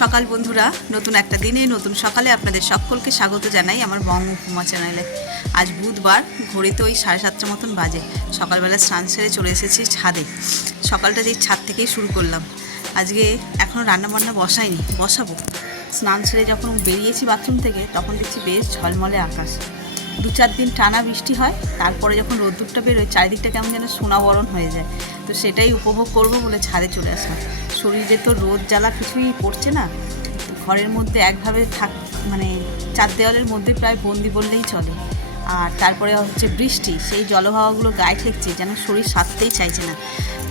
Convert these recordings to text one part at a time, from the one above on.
সকাল বন্ধুরা, নতুন একটা দিনে নতুন সকালে আপনাদের সকলকে স্বাগত জানাই আমার বং উপমা চ্যানেলে। আজ বুধবার, ঘড়িতে ওই 7:30 মতন বাজে। সকালবেলা স্নান সেরে চলে এসেছি ছাদে। সকালটা যেই ছাদ থেকেই শুরু করলাম। আজকে এখনও রান্নাবান্না বসাইনি, বসাবো। স্নান সেরে যখন বেরিয়েছি বাথরুম থেকে তখন দেখছি বেশ ঝলমলে আকাশ। 2-4 দিন টানা বৃষ্টি হয়, তারপরে যখন রোদ্দুরটা বেরোয় চারিদিকটা কেমন যেন সোনাবরণ হয়ে যায়। তো সেটাই উপভোগ করবো বলে ছাদে চলে আসলাম। শরীরে তো রোদ জ্বালা কিছুই পড়ছে না, ঘরের মধ্যে একভাবে মানে 4 দেওয়ালের মধ্যে প্রায় বন্দি বললেই চলে। আর তারপরে হচ্ছে বৃষ্টি, সেই জলহাওয়াগুলো গায়ে ঠেকছে, যেন শরীর সারতেই চাইছে না।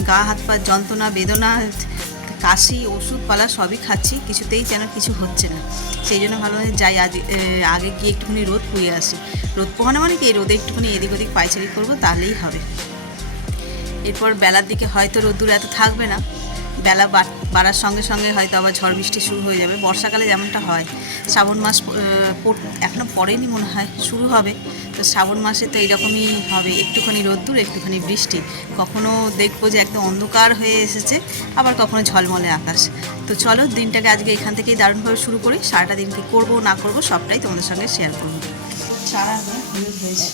গা হাত পা যন্ত্রণা, বেদনা, কাশি, ওষুধপালা সবই খাচ্ছি, কিছুতেই যেন কিছু হচ্ছে না। সেই জন্য ভালো যাই আগে গিয়ে একটুখানি রোদ পুয়ে আসি। রোদ পোহানো মানে কি, রোদে একটুখানি এদিক ওদিক পায়চারি করবো, তাহলেই হবে। এরপর বেলার দিকে হয়তো রোদ্দুর এত থাকবে না, বেলা বাড়ার সঙ্গে সঙ্গে হয়তো আবার ঝড় বৃষ্টি শুরু হয়ে যাবে। বর্ষাকালে যেমনটা হয়, শ্রাবণ মাস এখনও পড়েনি মনে হয়, শুরু হবে। তো শ্রাবণ মাসে তো এইরকমই হবে, একটুখানি রোদ্দুর একটুখানি বৃষ্টি। কখনো দেখবো যে একদম অন্ধকার হয়ে এসেছে, আবার কখনো ঝলমলে আকাশ। তো চলো দিনটাকে আজকে এখান থেকেই দারুণভাবে শুরু করি। সারাটা দিনকে করবো না করবো সবটাই তোমাদের সঙ্গে শেয়ার করবো। চারা হলুদ হয়েছে,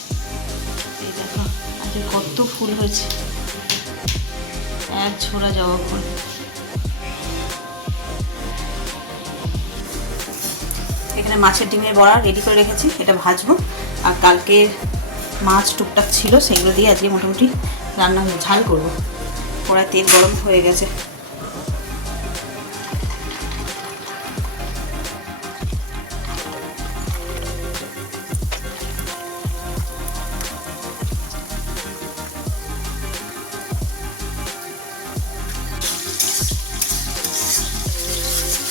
এই দেখো আজকে কত ফুল হয়েছে, এক ছোড়া জবা ফুল। এখানে মাছের ডিমের বড়া রেডি করে রেখেছি, এটা ভাজবো। আর কালকে মাছ টুকটাক ছিল, সেগুলো দিয়ে আজকে মোটামুটি রান্না হয়ে ঝাল করবো। কড়ায় তেল গরম হয়ে গেছে।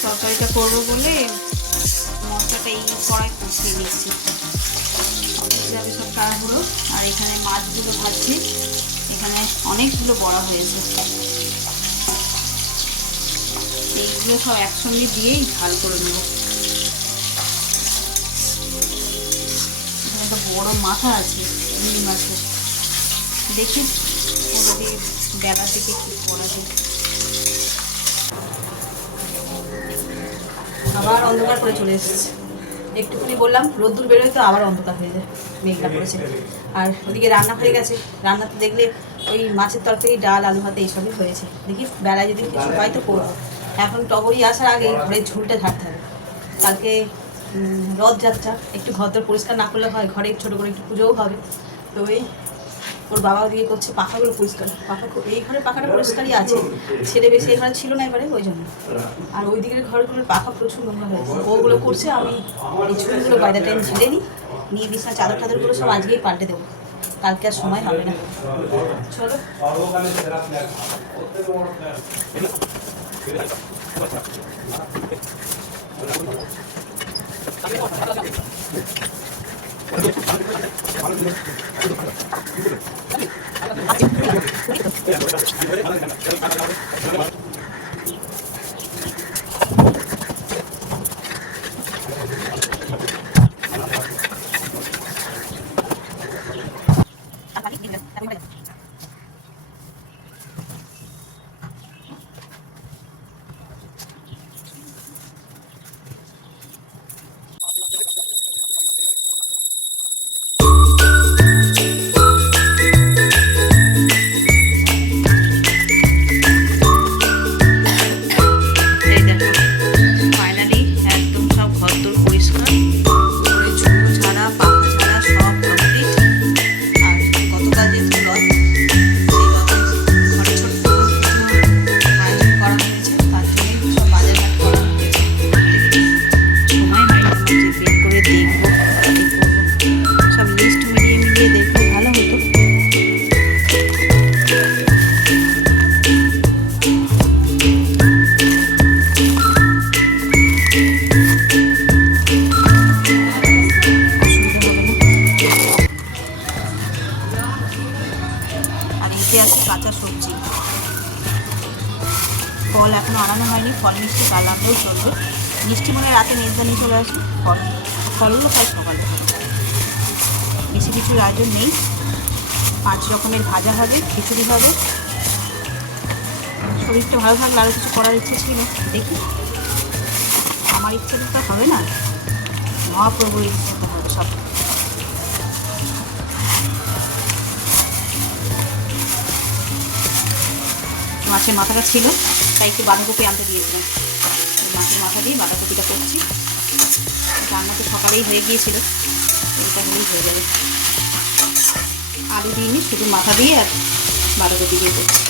তরকারিটা করবো বলে মশলাটা এই কড়াই কষিয়ে নিচ্ছি, যাবে সব তাড়াহুড়ো। আর এখানে মাছগুলো ভাজছি, এখানে অনেকগুলো বড়া হয়েছে, এইগুলো সব একসঙ্গে দিয়েই ঝাল করে নেব। এখানে একটা বড় মাথা আছে রুই মাছের, দেখি ওটা দিয়ে বেলার দিকে কি করা যায়। আবার অন্ধকার করে চলে এসেছে, একটুখানি বললাম রোদ্দুর বেরোয় তো আবার অন্ধকার হয়ে যায়, মেঘটা পড়েছে। আর ওদিকে রান্না হয়ে গেছে, রান্নাতে দেখলে ওই মাছের তরকারি, ডাল, আলু ভাতে এইসবই হয়েছে। দেখি বেলায় যদি কিছু হয় তো করবো। এখন টগরি আসার আগে ঘরের ঝুলটা ঝাড়তে হবে। কালকে রথযাত্রা, একটু ঘর পরিষ্কার না করলে হয়, ঘরে ছোটো করে একটু পুজোও হবে। তো ওই ওর বাবা দিয়ে করছে পাখাগুলো পরিষ্কার। এই ঘরের পাখাটা পরিষ্কারই আছে, ছেলে বেশি এখানে ছিল না এবারে, ওই জন্য। আর ওই দিকের ঘরগুলোর পাখা প্রচুর নোংরা হয়েছে, ওগুলো করছে। আমি এই চুলগুলো বাইরে টাইম ঝেড়ে নিয়ে বিছনা চাদর টাদরগুলো সব আজকেই পাল্টে দেবো, কালকে আর সময় হবে না। চলো কাঁচা সবজি, ফল এখনও আনানো হয়নি, ফল মিষ্টি কাল আনলেও চলবে। মিষ্টি মনে রাতে মেজদানি চলে আসে, ফলগুলো খাই সকালে। বেশি কিছুর আয়োজন নেই, 5 রকমের ভাজা হবে, খিচুড়ি হবে। শরীরটা ভালো থাকলে আরও কিছু করার ইচ্ছে ছিল, দেখি আমার ইচ্ছেটা তো হবে না, মহাপ্রভুর ইচ্ছেটা হবে সব। মাছের মাথাটা ছিল তাই একটু বাঁধাকপি আনতে দিয়েছিলাম, মাছের মাথা দিয়ে বাঁধাকপিটা করছি। রান্না তো সকালেই হয়ে গিয়েছিল, এইটা হলেই হয়ে যাবে। আলু দিইনি, শুধু মাথা দিয়ে আর বাঁধাকপি দিয়ে করছি।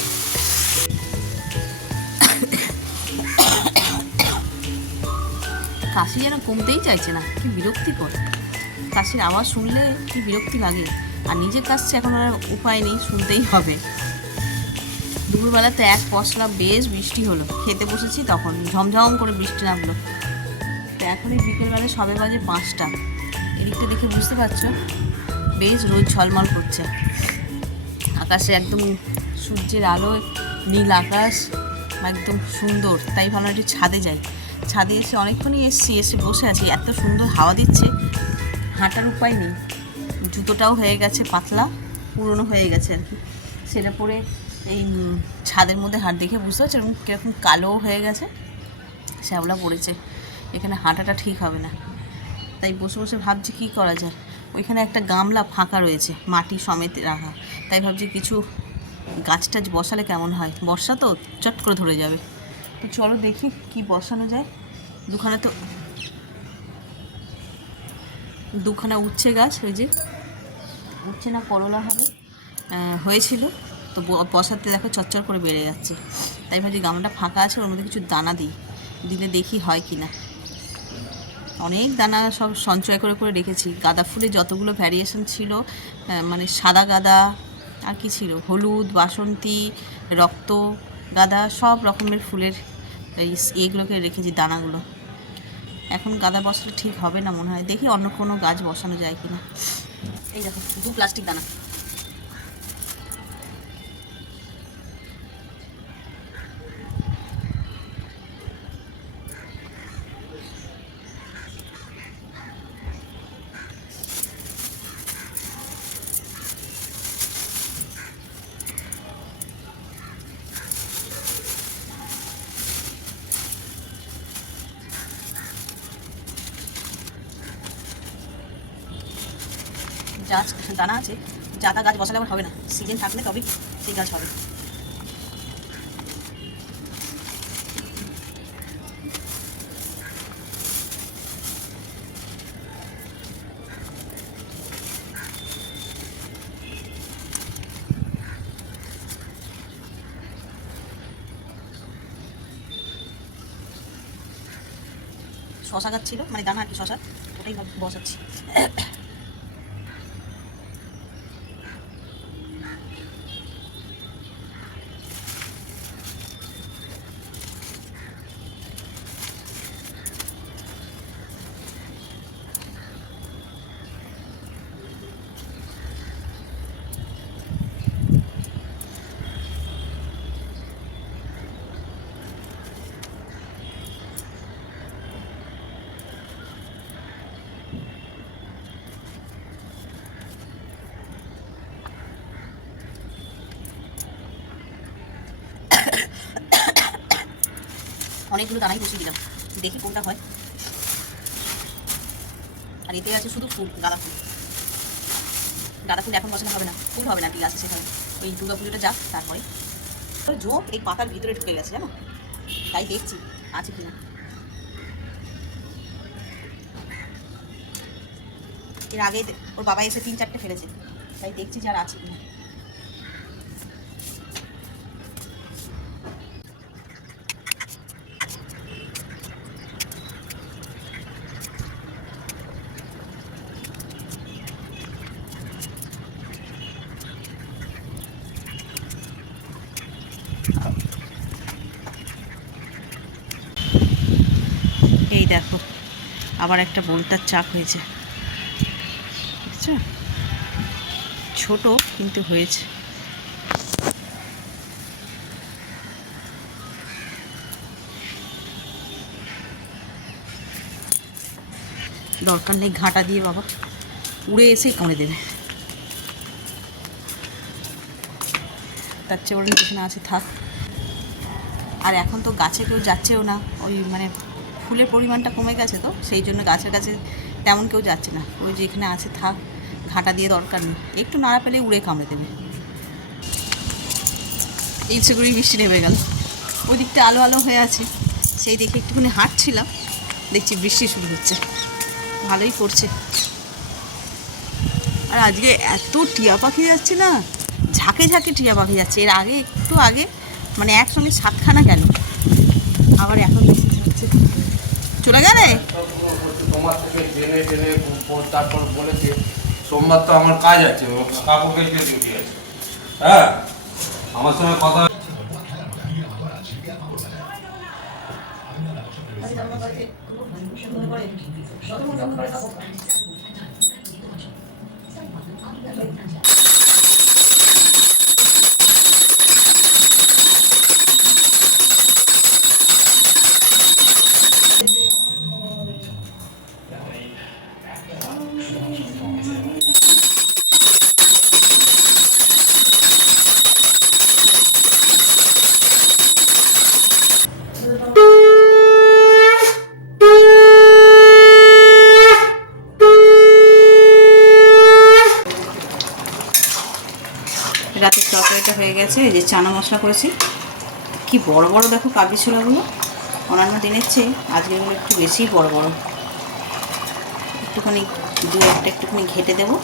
কাশি যেন কমতেই চাইছে না, কি বিরক্তিকর। কাশির আওয়াজ শুনলে কি বিরক্তি লাগে, আর নিজে কাশছে এখন আর উপায় নেই, শুনতেই হবে। দুপুরবেলাতে এক পশলা বেশ বৃষ্টি হলো, খেতে বসেছি তখন ঝমঝম করে বৃষ্টি নামলো। তো এখন এই বিকেলবেলা সবে বাজে 5টা। এদিকটা দেখে বুঝতে পারছো বেশ রোদ ঝলমল করছে, আকাশে একদম সূর্যের আলোয় নীল আকাশ একদম সুন্দর। তাই ভাবলাম একটু ছাদে যাই। ছাদে এসে অনেকক্ষণই এসে বসে আছি, এত সুন্দর হাওয়া দিচ্ছে, হাঁটার উপায় নেই। জুতোটাও হয়ে গেছে পাতলা, পুরনো হয়ে গেছে আর কি, সেটা পরে এই ছাদের মধ্যে হাঁট দেখে বুঝতে পারছি এরকম কীরকম কালো হয়ে গেছে, শ্যাওলা পড়েছে। এখানে হাঁটাটা ঠিক হবে না, তাই বসে বসে ভাবছি কী করা যায়। ওইখানে একটা গামলা ফাঁকা রয়েছে, মাটি সমেত রাখা, তাই ভাবছি কিছু গাছ টাছ বসালে কেমন হয়। বর্ষা তো চট করে ধরে যাবে, তো চলো দেখি কি বসানো যায়। দুখানা উচ্ছে গাছ, ওই যে উচ্ছে না করলা হবে হয়েছিল, তো বসাতে দেখো চচ্চর করে বেড়ে যাচ্ছে। তাই ভাবছি গামলাটা ফাঁকা আছে, ওর মধ্যে কিছু দানা দিলে দেখি হয় কি না। অনেক দানা সব সঞ্চয় করে করে রেখেছি। গাঁদা ফুলে যতগুলো ভ্যারিয়েশন ছিল, মানে সাদা গাঁদা আর কি ছিল, হলুদ, বাসন্তী, রক্ত গাঁদা, সব রকমের ফুলের এইগুলোকে রেখেছি দানাগুলো। এখন গাঁদা বসালে ঠিক হবে না মনে হয়, দেখি অন্য কোনো গাছ বসানো যায় কিনা। এই দেখো 2 প্লাস্টিক দানা। যা দানা আছে, জাতা গাছ বসালে আবার হবে না, সিজন থাকলে তবেই সেই গাছ হবে। শশা গাছ ছিল, মানে দানা আর কি শশা, ওটাই বসাচ্ছি। অনেকগুলো দানাই বসিয়ে দিলাম, দেখি কোনটা হয়। আর এতে আছে শুধু ফুল, গাঁদা ফুল। গাঁদা ফুল এখন বসানো হবে না, ফুল হবে না, গাছ শেষ হবে। ওই দুর্গা পুজোটা যাক, তারপরে তো জোক এই পাতার ভিতরে ঢুকে গেছে জানো, তাই দেখছি আছে কিনা। এর আগে ওর বাবা এসে 3-4টে ফেলেছে, তাই দেখছি যে আর আছে কিনা। এই দেখো আবার একটা বোলতার চাক হয়েছে, বুঝছো, ছোট কিন্তু হয়েছে। দরকার নেই ঘাটা দিয়ে, বাবা উড়ে এসে কামড়ে দেবে। তার চেয়ে ওর যেখানে আছে থাক। আর এখন তো গাছে কেউ যাচ্ছেও না, ওই মানে ফুলের পরিমাণটা কমে গেছে, তো সেই জন্য গাছের কাছে তেমন কেউ যাচ্ছে না। ওই যে এখানে আছে থাক, ঘাঁটা দিয়ে দরকার নেই, একটু নাড়া পেলে উড়ে কামড়ে দেবে। ইচ্ছে করেই বৃষ্টি নেমে গেল, ওই দিকটা আলো আলো হয়ে আছে, সেই দেখে একটুখানি হাঁটছিলাম, দেখছি বৃষ্টি শুরু হচ্ছে, ভালোই পড়ছে। আর আজকে এত টিয়া পাখি যাচ্ছে না, ঝাঁকে ঝাঁকে টিয়া পাখি যাচ্ছে। এর আগে একটু আগে মানে একসঙ্গে 7খানা গেল, আবার এখন বেশি যাচ্ছে। চলে গেলে তোমার থেকে জেনে জেনে তারপর বলেছে সোমবার তো আমার কাজ আছে, কাপড় কেটে ডিউটি আছে। হ্যাঁ, আমার সঙ্গে কথা রাতের তরকারিটা হয়ে গেছে। এই যে চানা মশলা করেছি, কি বড় বড় দেখো কাবলি ছোলাগুলো, অন্যান্য দিনের চেয়ে আজকেরগুলো একটু বেশি বড় বড়। একটুখানি দু একটা একটুখানি ঘেটে দেবো।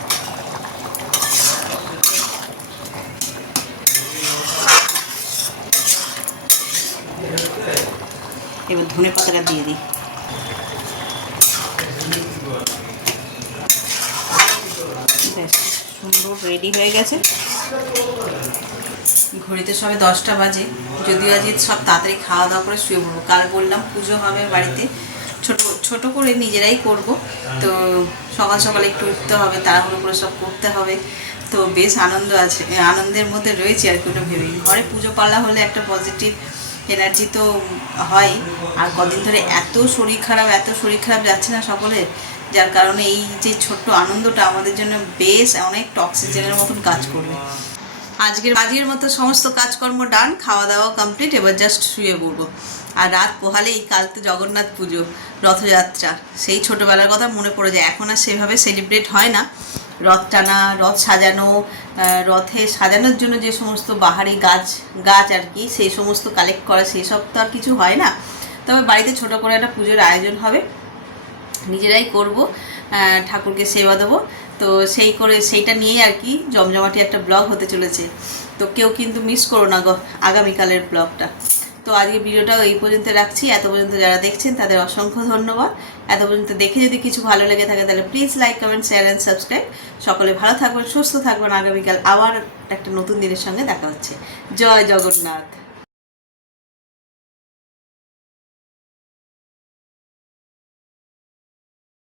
এবার ধনে পাতাটা দিয়ে দিই। ব্যাস সুন্দর রেডি হয়ে গেছে। ঘড়িতে সবে 10টা বাজে, যদিও আজকে সব তাড়াতাড়ি খাওয়া দাওয়া করে শুয়ে পড়বো। কাল বললাম পুজো হবে বাড়িতে, ছোট করে নিজেরাই করব, তো সকাল সকালে একটু উঠতে হবে, তাড়াহুড়ো করে সব করতে হবে, তো বেশ আনন্দ আছে, আনন্দের মধ্যে রয়েছে আর কি। ওটা ভেবেই ঘরে পুজো পালা হলে একটা পজিটিভ এনার্জি তো হয়। আর কদিন ধরে এত শরীর খারাপ যাচ্ছে না সকলের, যার কারণে এই যে ছোট্ট আনন্দটা আমাদের জন্য বেশ অনেক অক্সিজেনের মতন কাজ করবে। আজকের মতো সমস্ত কাজকর্ম ডান, খাওয়া দাওয়া কমপ্লিট, এবার জাস্ট শুয়ে পড়বো। আর রাত পোহালেই কাল তো জগন্নাথ পুজো, রথযাত্রা, সেই ছোটোবেলার কথা মনে পড়ে যায়। এখন আর সেভাবে সেলিব্রেট হয় না, রথ টানা, রথ সাজানো, রথে সাজানোর জন্য যে সমস্ত বাহারি গাছ আর কি, সেই সমস্ত কালেক্ট করা, সেই সব তো আর কিছু হয় না। তবে বাড়িতে ছোটো করে একটা পুজোর আয়োজন হবে, নিজেরাই করব, ঠাকুরকে সেবা দেবো, তো সেইটা নিয়েই আর কি জমজমাটি একটা ব্লগ হতে চলেছে। তো কেউ কিন্তু মিস করো না আগামীকালের ব্লগটা। তো আজকে ভিডিওটাও এই পর্যন্ত রাখছি। এত পর্যন্ত যারা দেখছেন তাদের অসংখ্য ধন্যবাদ। এত পর্যন্ত দেখে যদি কিছু ভালো লেগে থাকে তাহলে please like, comment, share and subscribe. সকলে ভালো থাকবেন, সুস্থ থাকবেন। আগামীকাল আবার একটা নতুন দিনের সঙ্গে দেখা হচ্ছে। জয় জগন্নাথ।